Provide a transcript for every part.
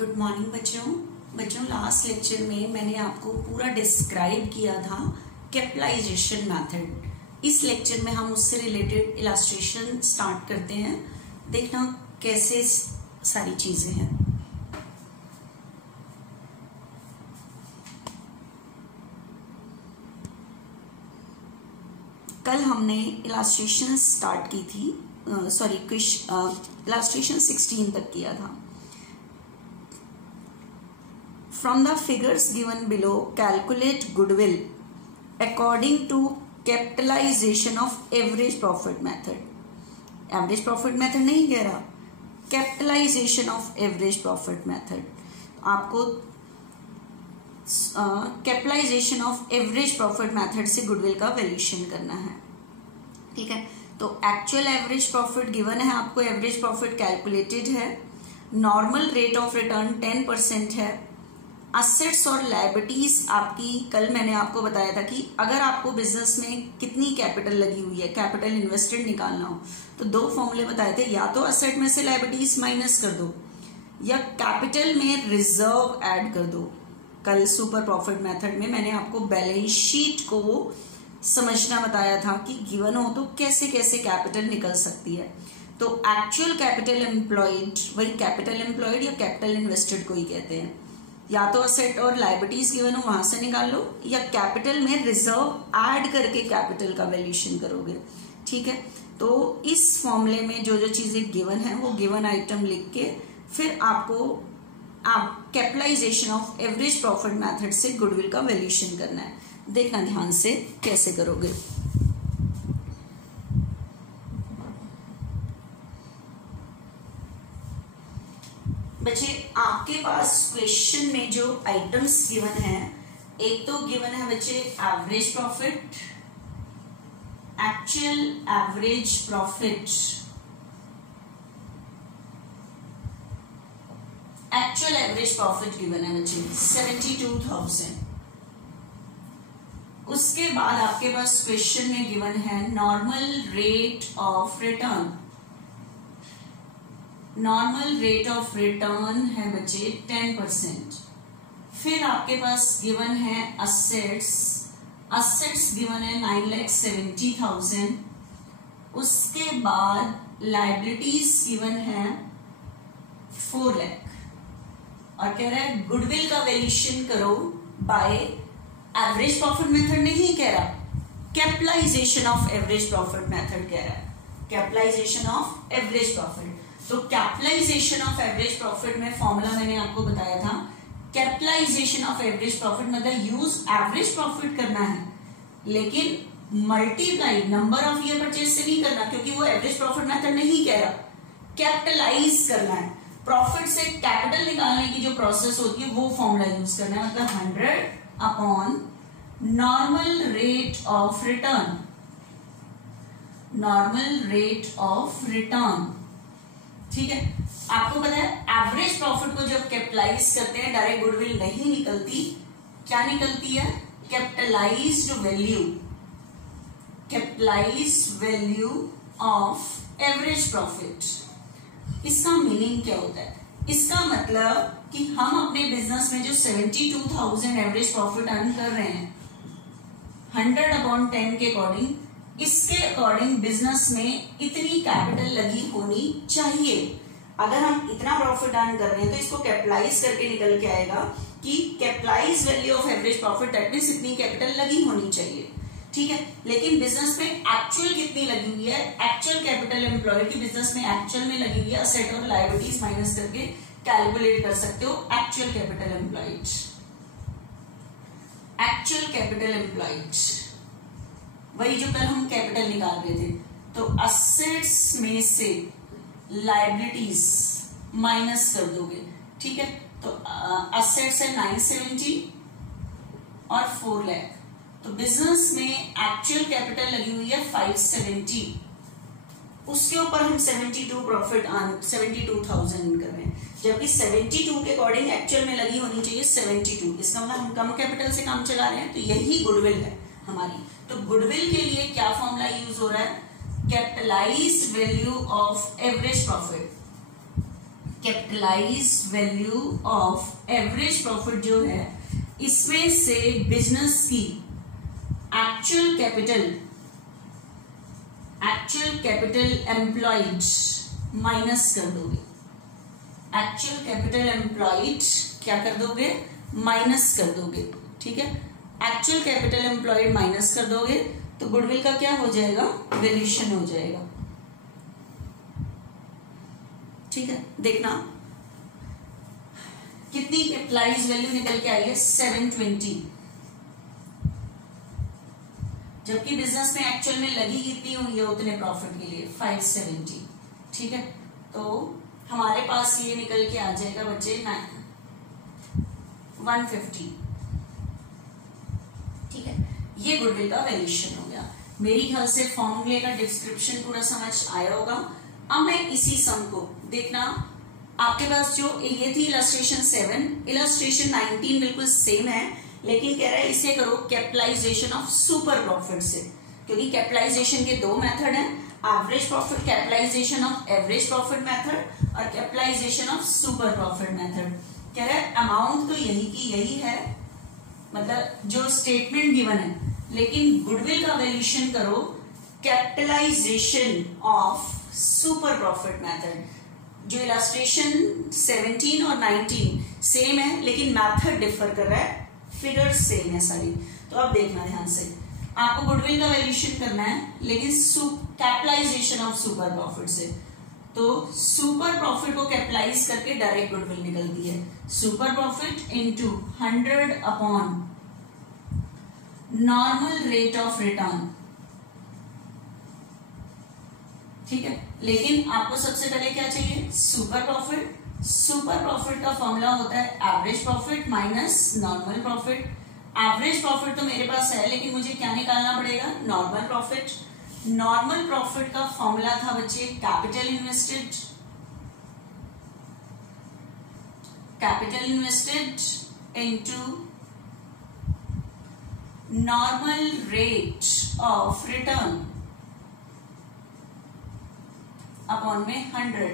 Good morning बच्चों last lecture में मैंने आपको पूरा डिस्क्राइब किया था कैपिटलाइजेशन मेथड। इस लेक्चर में हम उससे रिलेटेड इलास्ट्रेशन स्टार्ट करते हैं। देखना कैसे सारी चीजें हैं। कल हमने इलास्ट्रेशन स्टार्ट की थी, इलास्ट्रेशन 16 तक किया था। From the figures given below, calculate goodwill according to capitalization of average profit method. Average profit method नहीं कह रहा, capitalization of average profit method. आपको capitalization of average profit method से goodwill का वैल्यूएशन करना है। ठीक है, तो actual average profit given है आपको, average profit calculated है, normal rate of return 10% है। असेट्स और लायबिलिटीज आपकी, कल मैंने आपको बताया था कि अगर आपको बिजनेस में कितनी कैपिटल लगी हुई है, कैपिटल इन्वेस्टेड निकालना हो तो दो फॉर्मूले बताए थे, या तो असेट में से लायबिलिटीज माइनस कर दो या कैपिटल में रिजर्व ऐड कर दो। कल सुपर प्रॉफिट मेथड में मैंने आपको बैलेंस शीट को समझना बताया था कि गिवन हो तो कैसे कैसे कैपिटल निकल सकती है। तो एक्चुअल कैपिटल एम्प्लॉयड, वही कैपिटल एम्प्लॉयड या कैपिटल इन्वेस्टेड को ही कहते हैं। या तो असेट और लायबिलिटीज गिवन हो वहां से निकाल लो, या कैपिटल में रिजर्व ऐड करके कैपिटल का वैल्यूएशन करोगे। ठीक है, तो इस फॉर्मूले में जो जो चीजें गिवन है वो गिवन आइटम लिख के फिर आपको capitalisation of average profit method से गुडविल का वैल्यूएशन करना है। देखना ध्यान से कैसे करोगे। बच्चे, आपके पास क्वेश्चन में जो आइटम्स गिवन है, एक तो गिवन है बच्चे average profit, actual average profit, actual average profit given है बच्चे 72,000। उसके बाद आपके पास क्वेश्चन में गिवन है normal rate of return. Normal rate of return है बच्चे 10%। फिर आपके पास गिवन है असेट्स, असेट्स गिवन है 9,70,000। उसके बाद लायबिलिटीज गिवन है 4 लाख और कह रहा है गुडविल का वैल्यूएशन करो बाय एवरेज प्रॉफिट मेथड, नहीं कह रहा capitalisation of average profit method कह रहा है, कैपिटलाइजेशन ऑफ एवरेज प्रॉफिट। तो कैपिटलाइजेशन ऑफ एवरेज प्रॉफिट में फॉर्मूला मैंने आपको बताया था, कैपिटलाइजेशन ऑफ एवरेज प्रॉफिट मतलब यूज एवरेज प्रॉफिट करना है, लेकिन multiply number of year purchase से नहीं करना, क्योंकि वो एवरेज प्रॉफिट मेथड नहीं कह रहा, कैपिटलाइज करना है। प्रॉफिट से कैपिटल निकालने की जो प्रोसेस होती है वो फॉर्मूला यूज करना है, मतलब 100 upon normal rate of return, normal rate of return. ठीक है, आपको पता है एवरेज प्रॉफिट को जब कैपिटलाइज करते हैं डायरेक्ट गुडविल नहीं निकलती, क्या निकलती है capitalised value, capitalised value of average profit. इसका मीनिंग क्या होता है? इसका मतलब कि हम अपने बिजनेस में जो 72,000 एवरेज प्रॉफिट अर्न कर रहे हैं 100/10 के अकॉर्डिंग, इसके अकॉर्डिंग बिजनेस में इतनी कैपिटल लगी होनी चाहिए। अगर हम इतना प्रॉफिट अर्न कर रहे हैं तो इसको कैपिटलाइज करके निकल के आएगा कि capitalise value of average profit, that means इतनी कैपिटल लगी होनी चाहिए। ठीक है, लेकिन बिजनेस में एक्चुअल कितनी लगी हुई है, एक्चुअल कैपिटल एम्प्लॉयड की बिजनेस में एक्चुअल में लगी हुई है, असेट और लायबिलिटीज माइनस करके कैलकुलेट कर सकते हो actual capital employed, actual capital employed, वही जो कल हम कैपिटल निकाल रहे थे। तो असेट्स में से लायबिलिटीज माइनस कर दोगे। ठीक है, तो असेट्स है 970 और 4 लाख, तो बिजनेस में एक्चुअल कैपिटल लगी हुई है 570, उसके ऊपर हम 72,000 कर रहे हैं, जबकि 72 के अकॉर्डिंग एक्चुअल में लगी होनी चाहिए 72। इसका मतलब हम कम कैपिटल से काम चला रहे हैं, तो यही गुडविल है हमारी। तो गुडविल के लिए क्या फॉर्मूला यूज हो रहा है, capitalised value of average profit, capitalise value of average profit जो है इसमें से बिजनेस की एक्चुअल कैपिटल एम्प्लॉयड माइनस कर दोगे। एक्चुअल कैपिटल एम्प्लॉयड क्या कर दोगे, माइनस कर दोगे। ठीक है, एक्चुअल कैपिटल एम्प्लॉयड माइनस कर दोगे तो गुडविल का क्या हो जाएगा, वैल्यूएशन हो जाएगा। ठीक है, देखना कितनी कैपिटलाइज वैल्यू निकल के आई है 720, जबकि बिजनेस में एक्चुअल में लगी कितनी हुई है उतने प्रॉफिट के लिए 570। ठीक है, तो हमारे पास ये निकल के आ जाएगा बच्चे 150। ठीक है, ये गुडविल का वैल्यूएशन हो गया। मेरी ख्याल से फॉर्मूले का डिस्क्रिप्शन पूरा समझ आया होगा। अब मैं इसी सम को देखना, आपके पास जो ये थी इलस्ट्रेशन 7, इलस्ट्रेशन 19 बिल्कुल सेम है, लेकिन कह रहा है इसे करो कैपिटलाइजेशन ऑफ सुपर प्रॉफिट से, क्योंकि कैपिटलाइजेशन के दो मेथड हैं, average profit capitalization of average profit method और capitalization of super profit method. कह रहा है अमाउंट तो यही की यही है, मतलब जो स्टेटमेंट गिवन है, लेकिन गुडविल का वैल्यूएशन करो capitalisation of super profit method. जो इलस्ट्रेशन 17 और 19 सेम है, लेकिन मेथड डिफर कर रहा है, फिगर सेम है सारी। तो अब देखना ध्यान से, आपको गुडविल का वैल्यूएशन करना है, लेकिन कैपिटलाइजेशन ऑफ सुपर प्रॉफिट से। तो सुपर प्रॉफिट को कैपिटलाइज करके डायरेक्ट गुडविल निकलती है। Super profit into 100 upon normal rate of return. ठीक है, लेकिन आपको सबसे पहले क्या चाहिए, सुपर प्रॉफिट। सुपर प्रॉफिट का फॉर्मूला होता है average profit minus normal profit. Average profit तो मेरे पास है, लेकिन मुझे क्या निकालना पड़ेगा, नॉर्मल प्रॉफिट। नॉर्मल प्रॉफिट का फॉर्मूला था बच्चे capital invested. Capital invested into normal rate of return upon में 100।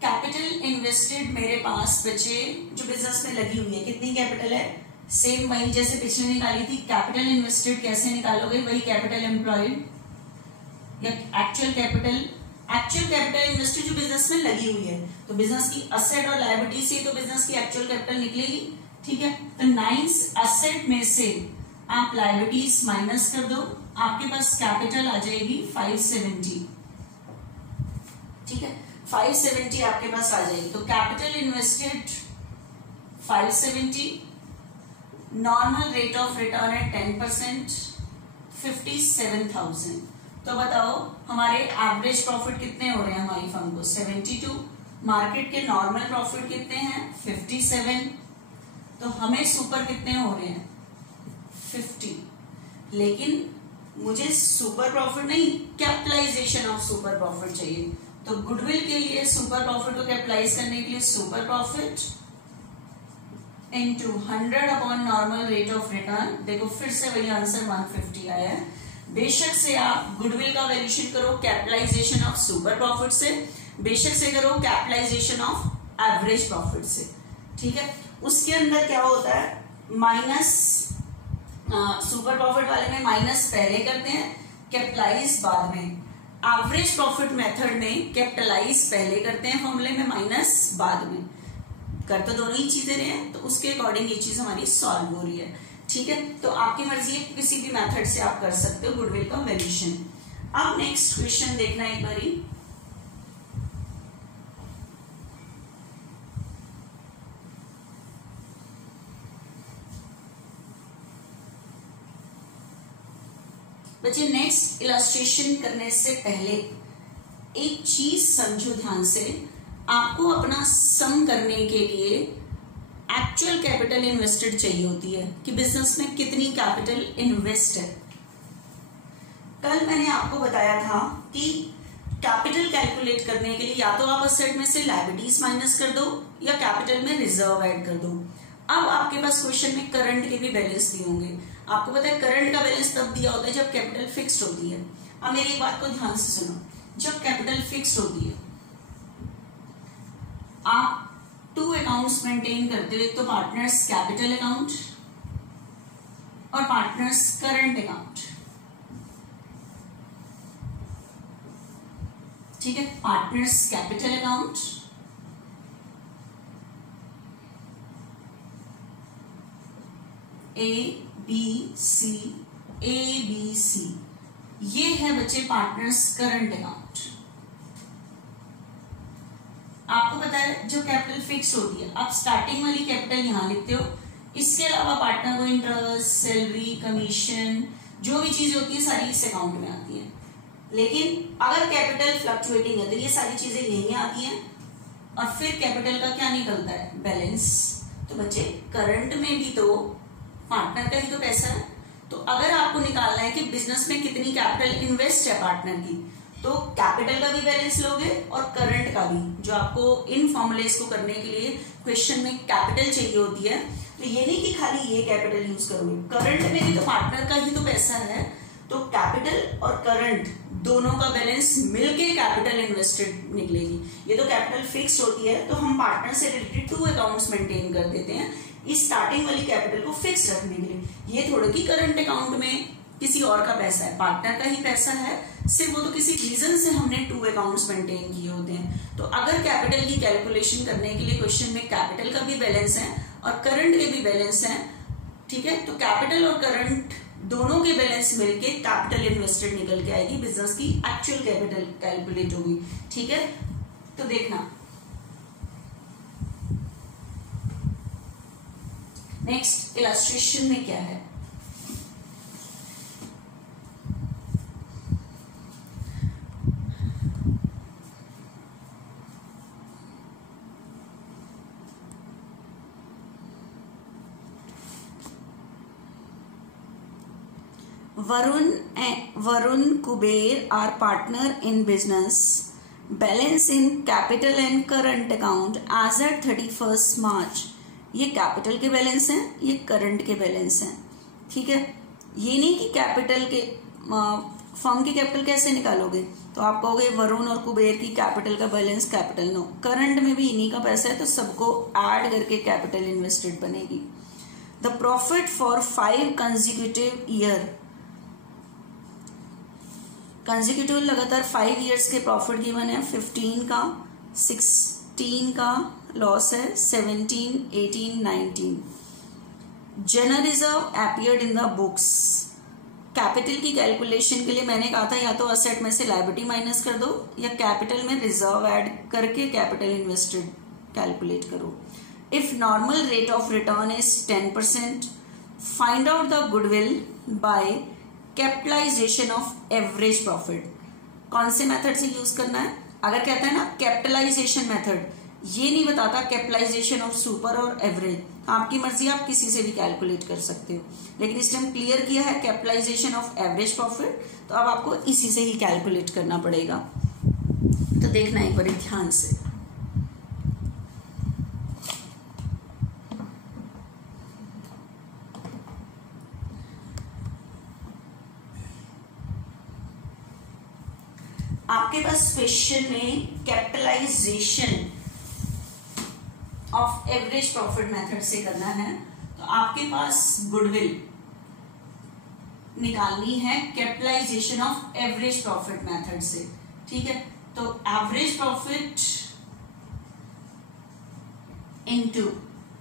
कैपिटल इन्वेस्टेड मेरे पास बचे जो बिजनेस में लगी हुई है, कितनी कैपिटल है, सेम वही जैसे पिछले निकाली थी। कैपिटल इन्वेस्टेड कैसे निकालोगे, वही कैपिटल एम्प्लॉयड या एक्चुअल कैपिटल इन्वेस्टेड जो बिजनेस में लगी हुई है। तो बिजनेस की असेट और लायबिलिटी से तो बिजनेस की एक्चुअल कैपिटल निकलेगी। ठीक है, तो 9 असेट में से आप लायबिलिटीज माइनस कर दो, आपके पास कैपिटल आ जाएगी 570। ठीक है, 570 आपके पास आ जाएगी। तो capital invested 570, normal rate of return है 10%, 57,000। तो बताओ हमारे एवरेज प्रॉफिट कितने हो रहे हैं हमारी फर्म को, 72। मार्केट के नॉर्मल प्रॉफिट कितने हैं, 57। तो हमें सुपर कितने हो रहे हैं, 50। लेकिन मुझे सुपर प्रॉफिट नहीं, कैपिटलाइजेशन ऑफ सुपर प्रॉफिट चाहिए। तो गुडविल के लिए सुपर प्रॉफिट को कैपिटलाइज करने के लिए super profit into 100 upon normal rate of return. देखो फिर से वही आंसर 150 आया है। बेशक से आप गुडविल का वैल्यूएशन करो कैपिटलाइजेशन ऑफ सुपर प्रॉफिट से, बेशक से करो कैपिटलाइजेशन ऑफ एवरेज प्रॉफिट से। ठीक है, उसके अंदर क्या होता है, माइनस सुपर प्रॉफिट वाले में माइनस पहले करते हैं, कैपिटलाइज बाद में। एवरेज प्रॉफिट मेथड में कैपिटलाइज पहले करते हैं फॉर्मूले में, माइनस बाद में। कर तो दोनों ही चीजें रहे हैं, तो उसके अकॉर्डिंग ये चीज हमारी सॉल्व हो रही है। ठीक है, तो आपकी मर्जी है, किसी भी मेथड से आप कर सकते हो गुडविल का वैल्यूएशन। अब नेक्स्ट क्वेश्चन देखना एक बारी। बच्चे नेक्स्ट इलस्ट्रेशन करने से पहले एक चीज समझो ध्यान से, आपको अपना सम करने के लिए एक्चुअल कैपिटल इन्वेस्टेड चाहिए होती है कि बिजनेस में कितनी कैपिटल इन्वेस्ट है। कल मैंने आपको बताया था कि कैपिटल कैलकुलेट करने के लिए या तो आप असेट में से लायबिलिटीज माइनस कर दो या कैपिटल में रिजर्व ऐड कर दो। अब आपके पास क्वेश्चन में करंट के भी बैलेंस दिए होंगे। आपको पता है करंट का बैलेंस तब दिया होता है जब कैपिटल फिक्स्ड होती है। अब मेरी एक बात को ध्यान से सुनो, जब कैपिटल फिक्स्ड होती है अकाउंट्स मेंटेन करते हुए, तो पार्टनर्स कैपिटल अकाउंट और पार्टनर्स करंट अकाउंट, ठीक है। पार्टनर्स कैपिटल अकाउंट, ABC, ये है बच्चे पार्टनर्स करंट अकाउंट। आपको पता है जो कैपिटल फिक्स होती है, आप स्टार्टिंग वाली कैपिटल यहां लिखते हो, इसके अलावा पार्टनर को इंटरेस्ट, सैलरी, कमीशन, जो भी चीज होती है सारी इस अकाउंट में आती है। लेकिन अगर कैपिटल फ्लक्चुएटिंग है तो ये सारी चीजें यहीं आती हैं, और फिर कैपिटल का क्या निकलता है, बैलेंस। तो बच्चे करंट में भी तो पार्टनर का ही तो पैसा है। तो अगर आपको निकालना है कि बिजनेस में कितनी कैपिटल इन्वेस्ट है पार्टनर की, तो कैपिटल का भी बैलेंस लोगे और करंट का भी। जो आपको इन फॉर्मूलेस को करने के लिए क्वेश्चन में कैपिटल चाहिए होती है, तो ये नहीं कि खाली ये कैपिटल यूज करोगे, करंट में भी तो पार्टनर का ही तो पैसा है। तो कैपिटल और करंट दोनों का बैलेंस मिलके कैपिटल इन्वेस्टेड निकलेगी। ये तो कैपिटल फिक्स होती है, तो हम पार्टनर से रिलेटेड 2 अकाउंट्स मेंटेन कर देते हैं इस स्टार्टिंग वाली कैपिटल को फिक्स रखने के लिए। ये थोड़ा कि करंट अकाउंट में किसी और का पैसा है, पार्टनर का ही पैसा है, सिर्फ वो तो किसी रीजन से हमने 2 अकाउंट्स मेंटेन किए होते हैं। तो अगर कैपिटल की कैलकुलेशन करने के लिए क्वेश्चन में कैपिटल का भी बैलेंस है और करंट के भी बैलेंस है, ठीक है, तो कैपिटल और करंट दोनों के बैलेंस मिलके कैपिटल इन्वेस्टेड निकल के आएगी, बिजनेस की एक्चुअल कैपिटल कैलकुलेट होगी, ठीक है। तो देखना नेक्स्ट इलस्ट्रेशन में क्या है। Varun Kuber are partner in business. Balance in capital and current account as at 31st March. ये कैपिटल के बैलेंस हैं, ये करंट के बैलेंस हैं, ठीक है। ये नहीं कि कैपिटल के फर्म की कैपिटल कैसे निकालोगे, तो आप कहोगे वरुण और कुबेर की कैपिटल का बैलेंस कैपिटल, नो, करंट में भी इन्हीं का पैसा है, तो सबको ऐड करके कैपिटल इन्वेस्टेड बनेगी। The profit for 5 consecutive year, consecutive लगातार 5 ईयर्स के प्रॉफिट गिवन है, 15 का, 16 का लॉस है, 17, 18, 19। General reserve appeared in the books. Capital की कैलकुलेशन के लिए मैंने कहा था या तो असेट में से लायबिलिटी माइनस कर दो या कैपिटल में रिजर्व ऐड करके कैपिटल इन्वेस्टेड कैलकुलेट करो। If normal rate of return is 10%, find out the goodwill by capitalisation of average profit. कौन से मेथड से यूज करना है? अगर कहता है ना कैपिटलाइजेशन मेथड, ये नहीं बताता कैपिटलाइजेशन ऑफ सुपर और एवरेज, आपकी मर्जी, आप किसी से भी कैलकुलेट कर सकते हो, लेकिन इस टाइम क्लियर किया है कैपिटलाइजेशन ऑफ एवरेज प्रॉफिट, तो अब आपको इसी से ही कैलकुलेट करना पड़ेगा। तो देखना एक बार ध्यान से। आपके पास क्वेश्चन में capitalisation of average profit method से करना है, तो आपके पास गुडविल निकालनी है capitalisation of average profit method से, ठीक है। तो average profit into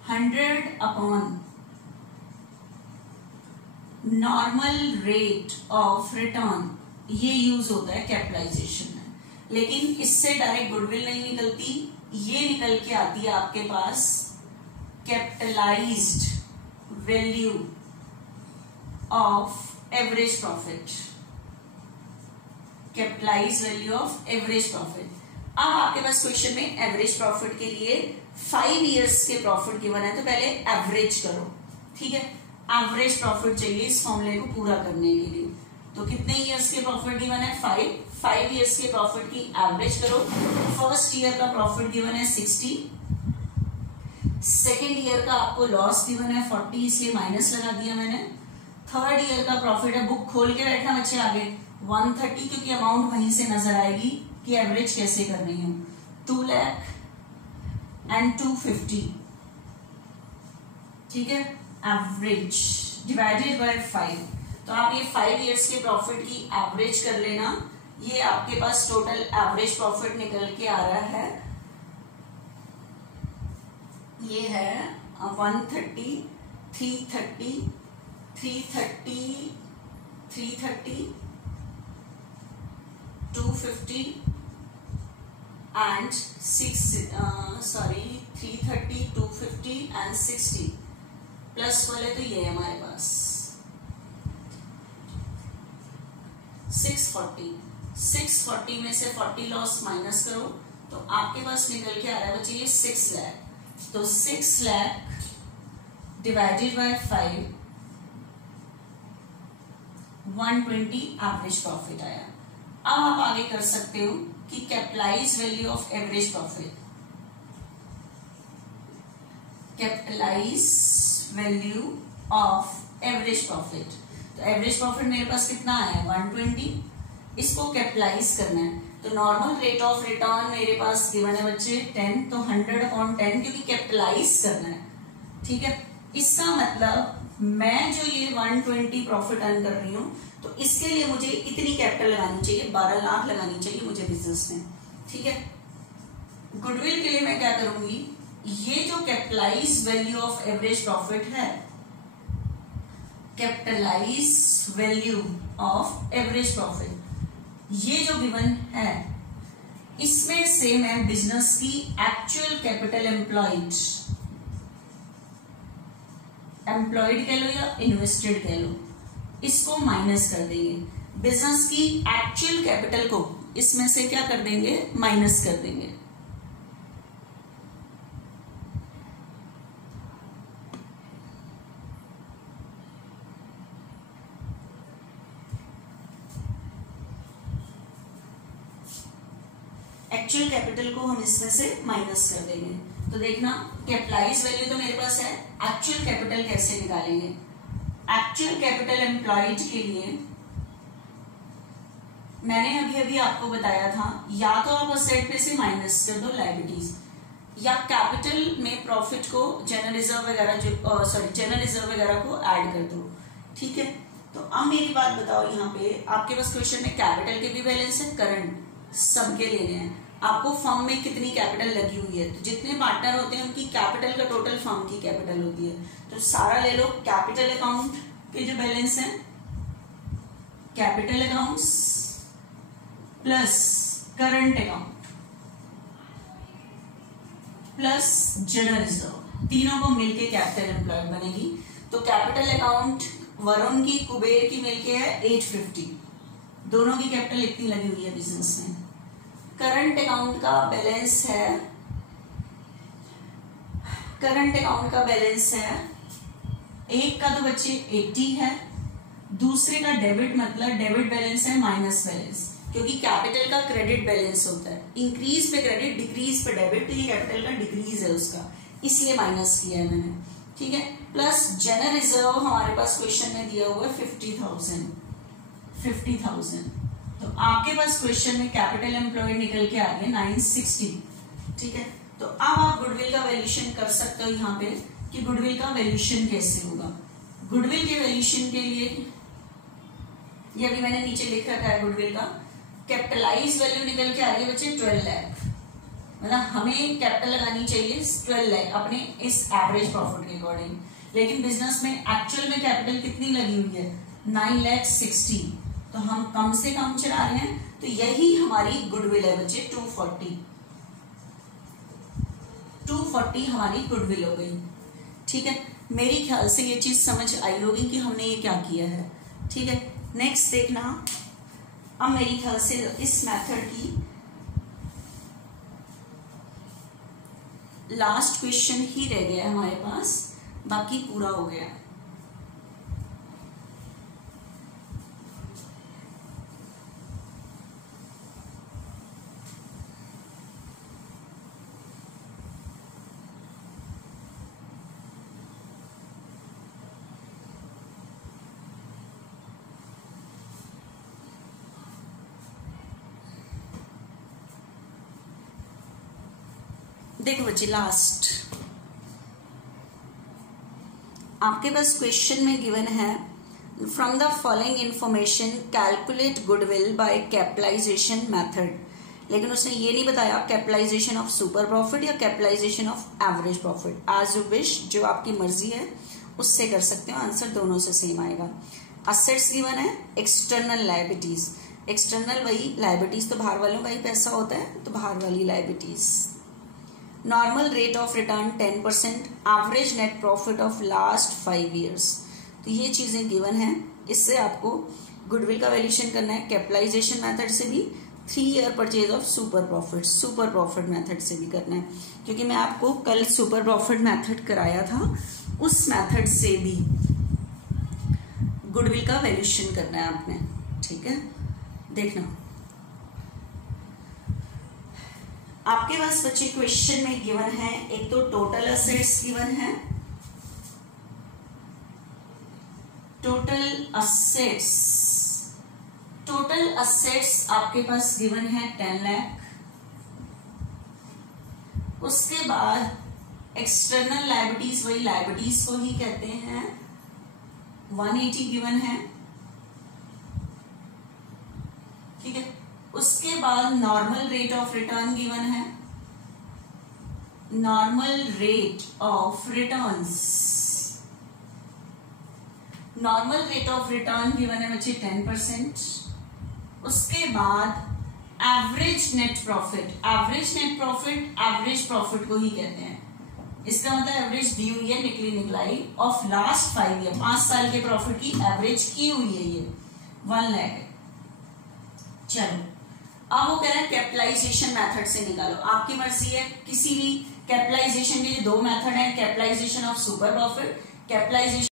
100 upon normal rate of return, ये यूज होता है कैपिटलाइजेशन में, लेकिन इससे डायरेक्ट गुडविल नहीं निकलती, ये निकल के आती है आपके पास capitalized value of average profit, capitalized value of average profit. अब आपके पास क्वेश्चन में एवरेज प्रॉफिट के लिए 5 इयर्स के प्रॉफिट गिवन है, तो पहले एवरेज करो, ठीक है। एवरेज प्रॉफिट चाहिए इस फॉर्मूले को पूरा करने के लिए, तो कितने इयर्स के प्रॉफिट गिवन है? 5 इयर्स के प्रॉफिट की एवरेज करो। फर्स्ट ईयर का प्रॉफिट गिवन है 60, सेकेंड ईयर का आपको लॉस गिवन है 40, इसलिए माइनस लगा दिया मैंने। थर्ड ईयर का प्रॉफिट है, बुक खोल के बैठना बच्चे आगे, 130, क्योंकि अमाउंट वहीं से नजर आएगी कि एवरेज कैसे कर रही हूं। 2 लाख एंड 250, ठीक है, एवरेज डिवाइडेड बाय 5। तो आप ये 5 ईयर्स के प्रॉफिट की एवरेज कर लेना, ये आपके पास टोटल एवरेज प्रॉफिट निकल के आ रहा है, ये है 130, 330, 330, 330, 250 and 330, 250 and 60 प्लस वाले तो ये है हमारे पास 640। 640 में से 40 लॉस माइनस करो तो आपके पास निकल के आ रहा है बच्चे ये 6 लाख। तो 6 lakh divided by 5, 120 average profit आया। अब आप आगे कर सकते हो कि capitalise value of average profit, capitalise value of average profit. तो एवरेज प्रॉफिट मेरे पास कितना आया है 120, इसको कैपिटलाइज करना है। तो नॉर्मल रेट ऑफ रिटर्न मेरे पास गिवन है बच्चे 10, तो 100/10 क्योंकि कैपिटलाइज करना है। ठीक है, इसका मतलब मैं जो ये 120 प्रॉफिट अर्न कर रही हूं तो इसके लिए मुझे इतनी कैपिटल लगानी चाहिए, 12 लाख लगानी चाहिए मुझे बिजनेस में। ठीक है, गुडविल के लिए मैं क्या करूंगी, ये जो capitalize value of average profit है, capitalize value of average profit, ये जो गिवन है इसमें से मैं बिजनेस की एक्चुअल कैपिटल एम्प्लॉयड कह लो या इन्वेस्टेड कह लो, इसको माइनस कर देंगे। बिजनेस की एक्चुअल कैपिटल को इसमें से क्या कर देंगे, माइनस कर देंगे। एक्चुअल कैपिटल को हम इसमें से माइनस कर देंगे। तो देखना कैपिटलाइज वैल्यू तो मेरे पास है, एक्चुअल कैपिटल कैसे निकालेंगे। एक्चुअल कैपिटल एम्प्लॉयड के लिए मैंने अभी अभी आपको बताया था, या तो आप असेट में से माइनस कर दो लायबिलिटीज, या कैपिटल में प्रॉफिट को जनरल रिजर्व वगैरह जनरल रिजर्व वगैरह को ऐड कर दो। ठीक है, तो अब मेरी बात बताओ, यहाँ पे आपके पास क्वेश्चन में कैपिटल के भी बैलेंस है, करंट सबके लेने हैं। आपको फर्म में कितनी कैपिटल लगी हुई है, तो जितने पार्टनर होते हैं उनकी कैपिटल का टोटल फर्म की कैपिटल होती है। तो सारा ले लो, कैपिटल अकाउंट के जो बैलेंस है, capital accounts plus current account plus general reserve, तीनों को मिलके कैपिटल एम्प्लॉयड बनेगी। तो कैपिटल अकाउंट वरुण की कुबेर की मिलके है 850, दोनों की कैपिटल इतनी लगी हुई है बिजनेस में। करंट अकाउंट का बैलेंस है, करंट अकाउंट का बैलेंस है, एक का तो बच्चे 80 है, दूसरे का डेबिट, मतलब डेबिट बैलेंस है माइनस बैलेंस, क्योंकि कैपिटल का क्रेडिट बैलेंस होता है, इंक्रीज पे क्रेडिट डिक्रीज पे डेबिट, तो ये कैपिटल का डिक्रीज है उसका, इसलिए माइनस किया है मैंने। ठीक है, प्लस जनरल रिजर्व हमारे पास क्वेश्चन में दिया हुआ है 50,000। तो आपके पास क्वेश्चन में कैपिटल एम्प्लॉयड निकल के आ गया 960। ठीक है, तो अब आप गुडविल का वैल्यूएशन कर सकते हो यहाँ पे कि गुडविल का वैल्यूएशन कैसे होगा। गुडविल के वैल्यूएशन के लिए ये अभी मैंने नीचे लिख रखा है, गुडविल का कैपिटलाइज वैल्यू निकल के आ रही है बच्चे 12 लाख, मतलब हमें कैपिटल लगानी चाहिए 12 लाख अपने इस एवरेज प्रॉफिट के अकॉर्डिंग, लेकिन बिजनेस में एक्चुअल में कैपिटल कितनी लगी हुई है 9,60,000, तो हम कम से कम चला रहे हैं, तो यही हमारी गुडविल है बच्चे 240 हमारी गुडविल हो गई। ठीक है, मेरे ख्याल से ये चीज समझ आई होगी कि हमने ये क्या किया है। ठीक है, नेक्स्ट देखना, अब मेरी ख्याल से इस मेथड की लास्ट क्वेश्चन ही रह गया है हमारे पास, बाकी पूरा हो गया। देखो बच्चे, लास्ट आपके पास क्वेश्चन में गिवन है from the following information calculate goodwill by capitalisation method, लेकिन उसने ये नहीं बताया कैपिटलाइजेशन ऑफ सुपर प्रॉफिट या capitalisation of average profit. As you wish, जो आपकी मर्जी है उससे कर सकते हो, आंसर दोनों से सेम आएगा। असेट्स गिवन है, एक्सटर्नल लायबिलिटीज, एक्सटर्नल वही लायबिलिटीज तो बाहर वालों का ही पैसा होता है, तो बाहर वाली liabilities. Normal rate of return 10%, average net profit of last 5 years. तो ये चीजें गिवन है, इससे आपको गुडविल का वैल्यूएशन करना है कैपिटलाइजेशन मेथड से भी, 3 year purchase of super profit method से भी करना है, क्योंकि मैं आपको कल सुपर प्रॉफिट मेथड कराया था, उस मेथड से भी गुडविल का वैल्यूएशन करना है आपने। ठीक है, देखना आपके पास बच्चे क्वेश्चन में गिवन है, एक तो टोटल असेट्स गिवन है, टोटल असेट्स आपके पास गिवन है 10 लाख। उसके बाद एक्सटर्नल लायबिलिटीज, वही लायबिलिटीज को ही कहते हैं, 180 गिवन है। ठीक है, उसके बाद normal rate of return given है, normal rate of return given है बच्चे 10%। उसके बाद average net profit average profit को ही कहते हैं, इसका मतलब एवरेज दी हुई है, निकली निकलाई, ऑफ लास्ट 5 ईयर, 5 साल के प्रॉफिट की एवरेज की हुई है, ये 1 लाख है। चलो अब वो कह रहा है कैपिटलाइजेशन मेथड से निकालो, आपकी मर्जी है, किसी भी कैपिटलाइजेशन के 2 मेथड है, capitalisation of super profit, capitalisation